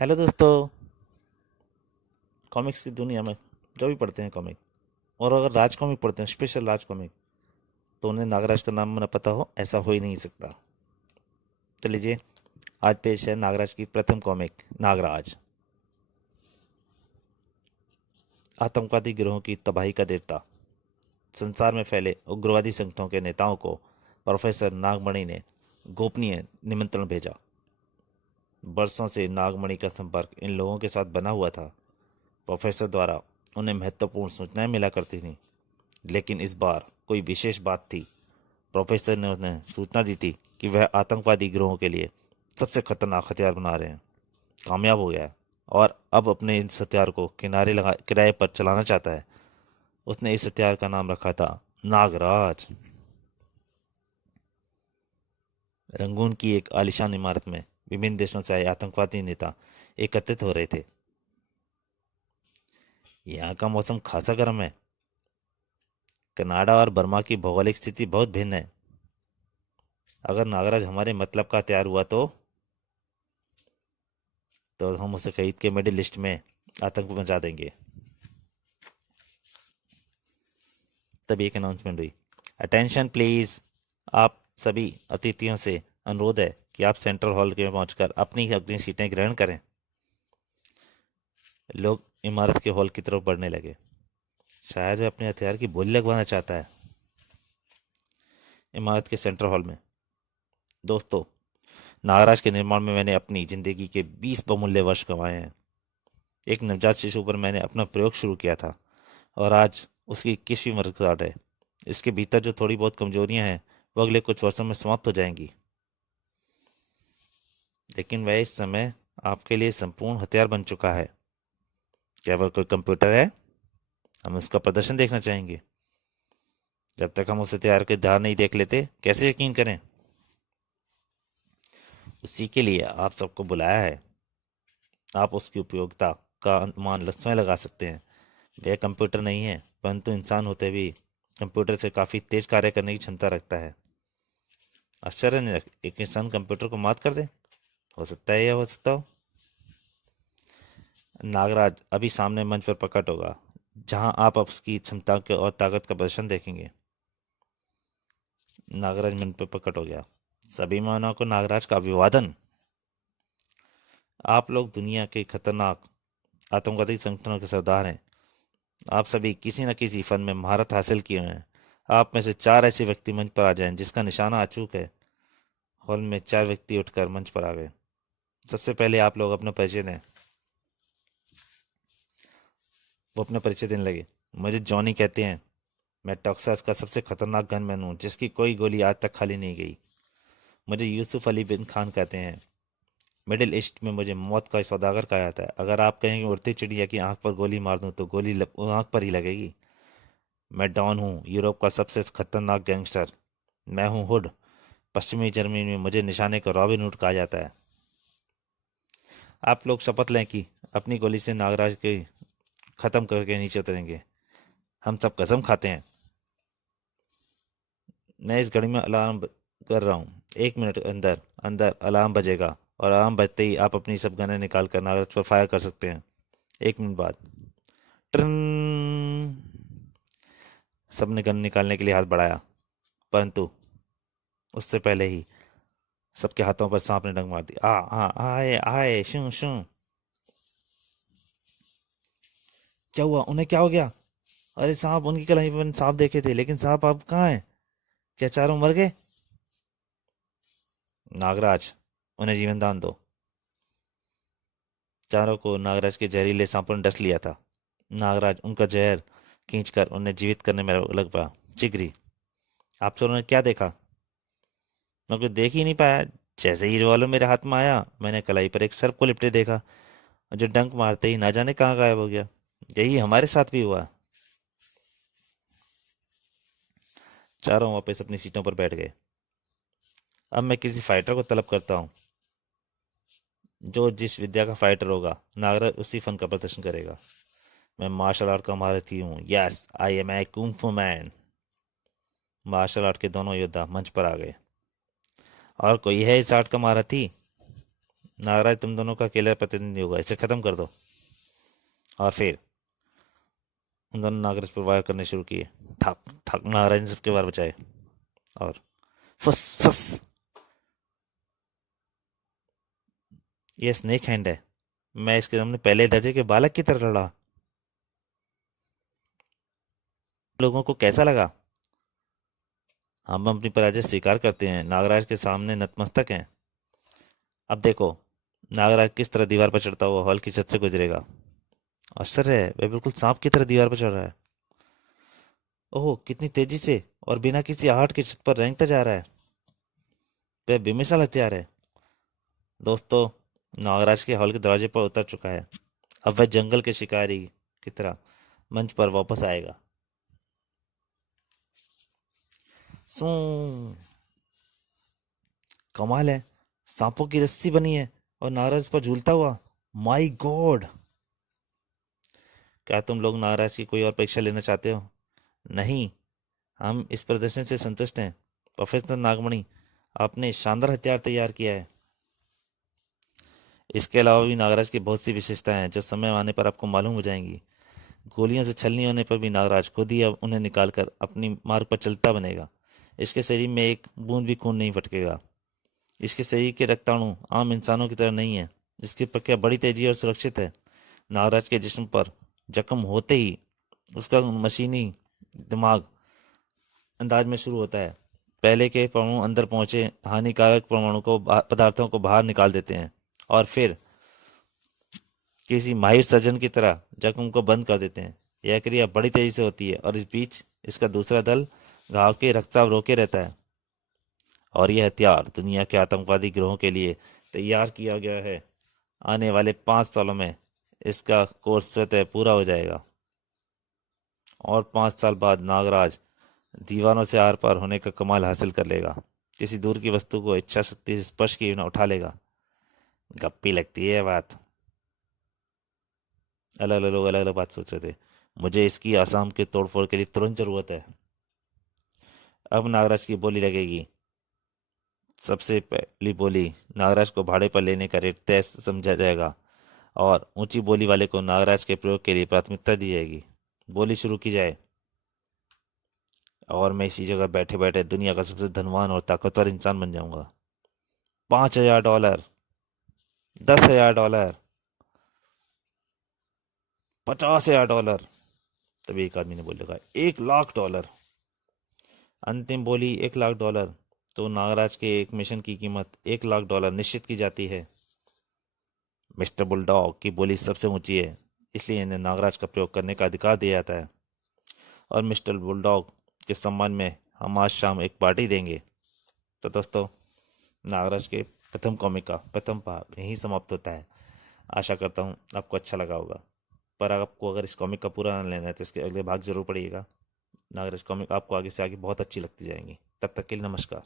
Hello दोस्तों। Comics की दुनिया में जो भी पढ़ते हैं कॉमिक, और अगर राज कॉमिक पढ़ते हैं, स्पेशल राज कॉमिक, तो उन्हें नागराज का नाम न पता हो ऐसा हो ही नहीं सकता। तो लीजिए, आज पेश है नागराज की प्रथम कॉमिक नागराज। आतंकवादी गिरोहों की तबाही का देवता, संसार में फैले उग्रवादी संगठनों के नेताओं को प्रोफेसर नागमणि ने गोपनीय निमंत्रण भेजा। बरसों से नागमणि का संपर्क इन लोगों के साथ बना हुआ था। प्रोफेसर द्वारा उन्हें महत्वपूर्ण सूचनाएं मिला करती थीं, लेकिन इस बार कोई विशेष बात थी। प्रोफेसर ने उन्हें सूचना दी थी कि वह आतंकवादी गिरोहों के लिए सबसे खतरनाक हथियार बना रहे हैं। कामयाब हो गया है और अब अपने इस हथियार को किराए पर चलाना चाहता है। उसने इस हथियार का नाम रखा था नागराज। रंगून की एक आलीशान इमारत में विभिन्न देशों से आए आतंकवादी नेता एकत्रित हो रहे थे। यहाँ का मौसम खासा गर्म है। कनाडा और बर्मा की भौगोलिक स्थिति बहुत भिन्न है। अगर नागराज हमारे मतलब का तैयार हुआ तो हम उसे खरीद के मिडिल लिस्ट में आतंक मचा देंगे। तभी एक अनाउंसमेंट हुई, अटेंशन प्लीज। आप सभी अतिथियों से अनुरोध है कि आप सेंट्रल हॉल में पहुंचकर अपनी अपनी सीटें ग्रहण करें। लोग इमारत के हॉल की तरफ बढ़ने लगे। शायद वह अपने हथियार की बोली लगवाना चाहता है। इमारत के सेंट्रल हॉल में, दोस्तों, नागराज के निर्माण में मैंने अपनी जिंदगी के 20 बहुमूल्य वर्ष गंवाए हैं। एक नवजात शिशु पर मैंने अपना प्रयोग शुरू किया था और आज उसकी 21वीं वर्षगांठ है। इसके भीतर जो थोड़ी बहुत कमजोरियां हैं वो अगले कुछ वर्षों में समाप्त हो जाएंगी, लेकिन वह इस समय आपके लिए संपूर्ण हथियार बन चुका है। क्या वह कोई कंप्यूटर है? हम उसका प्रदर्शन देखना चाहेंगे। जब तक हम उस हथियार के धार नहीं देख लेते कैसे यकीन करें? उसी के लिए आप सबको बुलाया है। आप उसकी उपयोगिता का अनुमान स्वयं लगा सकते हैं। वह कंप्यूटर नहीं है, परंतु इंसान होते भी कंप्यूटर से काफ़ी तेज कार्य करने की क्षमता रखता है। आश्चर्य नहीं, एक इंसान कंप्यूटर को मात कर दे। हो सकता है, यह हो सकता हो। नागराज अभी सामने मंच पर प्रकट होगा, जहां आप उसकी क्षमता के और ताकत का प्रदर्शन देखेंगे। नागराज मंच पर प्रकट हो गया। सभी मानव को नागराज का अभिवादन। आप लोग दुनिया के खतरनाक आतंकवादी संगठनों के सरदार हैं। आप सभी किसी न किसी फन में महारत हासिल किए हैं। आप में से 4 ऐसे व्यक्ति मंच पर आ जाएं जिसका निशाना अचूक है। हॉल में 4 व्यक्ति उठकर मंच पर आ गए। सबसे पहले आप लोग अपना परिचय दें। वो अपना परिचय देने लगे। मुझे जॉनी कहते हैं। मैं टॉक्सास का सबसे खतरनाक गनमैन हूँ जिसकी कोई गोली आज तक खाली नहीं गई। मुझे यूसुफ अली बिन खान कहते हैं। मिडिल ईस्ट में मुझे मौत का सौदागर कहा जाता है। अगर आप कहें कि उड़ती चिड़िया की आंख पर गोली मार दूं तो आंख पर ही लगेगी। मैं डॉन हूँ, यूरोप का सबसे खतरनाक गैंगस्टर। मैं हूँ हुड। पश्चिमी जर्मनी में मुझे निशाने का रॉबिन हुड कहा जाता है। आप लोग शपथ लें कि अपनी गोली से नागराज के खत्म करके नीचे उतरेंगे। हम सब कसम खाते हैं। मैं इस घड़ी में कर रहा हूँ। 1 मिनट अंदर अंदर अलार्म बजेगा और अलार्म बजते ही आप अपनी सब गनें निकाल कर नागराज पर फायर कर सकते हैं। 1 मिनट बाद ट्रन। सबने गन निकालने के लिए हाथ बढ़ाया, परंतु उससे पहले ही सबके हाथों पर सांप ने डंक मार दी। आ आ आए आए शू शू। क्या हुआ? उन्हें क्या हो गया? अरे सांप! उनकी कलाई पर सांप देखे थे, लेकिन सांप अब कहाँ है? क्या चारों मर गए? नागराज, उन्हें जीवन दान दो। चारों को नागराज के जहरीले सांपों ने डस लिया था। नागराज उनका जहर खींचकर उन्हें जीवित करने में लग पड़ा। जिगरी, आप चारों ने क्या देखा? मैं कुछ देख ही नहीं पाया। जैसे ही रिवॉल्वर मेरे हाथ में आया, मैंने कलाई पर एक सर्प को लिपटे देखा, और जो डंक मारते ही ना जाने कहाँ गायब हो गया। यही हमारे साथ भी हुआ। चारों वापस अपनी सीटों पर बैठ गए। अब मैं किसी फाइटर को तलब करता हूँ। जो जिस विद्या का फाइटर होगा, नागराज उसी फन का प्रदर्शन करेगा। मैं मार्शल आर्ट का महारथी हूँ। Yes, I am a kung fu man. Martial art के दोनों योद्धा मंच पर आ गए। और कोई है इस आर्ट का महारथी? नागराज तुम दोनों का अकेला प्रतिनिधि होगा, इसे खत्म कर दो। और फिर उन दोनों नागराज पर वार करने शुरू किए। ठक ठक नागराज ने सबके वार बचाए। और फुस फुस। ये स्नेक हैंड है, मैं इसके सामने पहले दर्जे के बालक की तरह लड़ा। लोगों को कैसा लगा? हम अपनी पराजय स्वीकार करते हैं, नागराज के सामने नतमस्तक हैं। अब देखो, नागराज किस तरह दीवार पर चढ़ता हुआ हॉल की छत से गुजरेगा। आश्चर्य है, वह बिल्कुल सांप की तरह दीवार पर चढ़ रहा है। ओह, कितनी तेजी से और बिना किसी आहट के छत पर रेंगता जा रहा है। वह बेमिसाल हथियार है। दोस्तों, नागराज के हॉल के दरवाजे पर उतर चुका है। अब वह जंगल के शिकारी की तरह मंच पर वापस आएगा। सू, कमाल है, सांपों की रस्सी बनी है और नागराज पर झूलता हुआ। My God! क्या तुम लोग नागराज की कोई और परीक्षा लेना चाहते हो? नहीं, हम इस प्रदर्शन से संतुष्ट हैं। प्रोफेसर नागमणि, आपने शानदार हथियार तैयार किया है। इसके अलावा भी नागराज की बहुत सी विशेषताएं हैं जो समय आने पर आपको मालूम हो जाएंगी। गोलियों से छलनी होने पर भी नागराज खुद ही अब उन्हें निकालकर अपनी मार्ग पर चलता बनेगा। इसके शरीर में एक बूंद भी खून नहीं फटकेगा। इसके शरीर के रक्ताणु आम इंसानों की तरह नहीं है। इसकी प्रक्रिया बड़ी तेजी और सुरक्षित है। नागराज के जिस्म पर जख्म होते ही उसका मशीनी दिमाग अंदाज में शुरू होता है। पहले के परमाणु अंदर पहुंचे हानिकारक परमाणु को पदार्थों को बाहर निकाल देते हैं और फिर किसी माहिर सर्जन की तरह जख्म को बंद कर देते हैं। यह क्रिया बड़ी तेजी से होती है और इस बीच इसका दूसरा दल घाव के रक्तस्राव रोके रहता है। और यह हथियार दुनिया के आतंकवादी गिरोहों के लिए तैयार किया गया है। आने वाले 5 सालों में इसका कोर्स स्वतः पूरा हो जाएगा और 5 साल बाद नागराज दीवारों से आर पार होने का कमाल हासिल कर लेगा। किसी दूर की वस्तु को इच्छा शक्ति से स्पर्श किए बिना उठा लेगा। गप्पी लगती है बात। अलग अलग लोग अलग अलग बात सोच रहे थे। मुझे इसकी आसाम के तोड़फोड़ के लिए तुरंत जरूरत है। अब नागराज की बोली लगेगी। सबसे पहली बोली, नागराज को भाड़े पर लेने का रेट तय समझा जाएगा और ऊंची बोली वाले को नागराज के प्रयोग के लिए प्राथमिकता दी जाएगी। बोली शुरू की जाए। और मैं इसी जगह बैठे बैठे दुनिया का सबसे धनवान और ताकतवर इंसान बन जाऊंगा। $5,000, $10,000, $50,000। तभी एक आदमी ने बोल लगा, $1,00,000। अंतिम बोली $1,00,000। तो नागराज के एक मिशन की कीमत $1,00,000 निश्चित की जाती है। मिस्टर बुलडॉग की बोली सबसे ऊंची है, इसलिए इन्हें नागराज का प्रयोग करने का अधिकार दिया जाता है। और मिस्टर बुलडॉग के सम्मान में हम आज शाम एक पार्टी देंगे। तो दोस्तों, नागराज के प्रथम कॉमिक का प्रथम भाग यहीं समाप्त होता है। आशा करता हूँ आपको अच्छा लगा होगा। पर आपको अगर इस कॉमिक का पूरा आनंद लेना है तो इसके अगले भाग जरूर पढ़िएगा। नागराज कॉमिक आपको आगे से आगे बहुत अच्छी लगती जाएंगी। तब तक के लिए नमस्कार।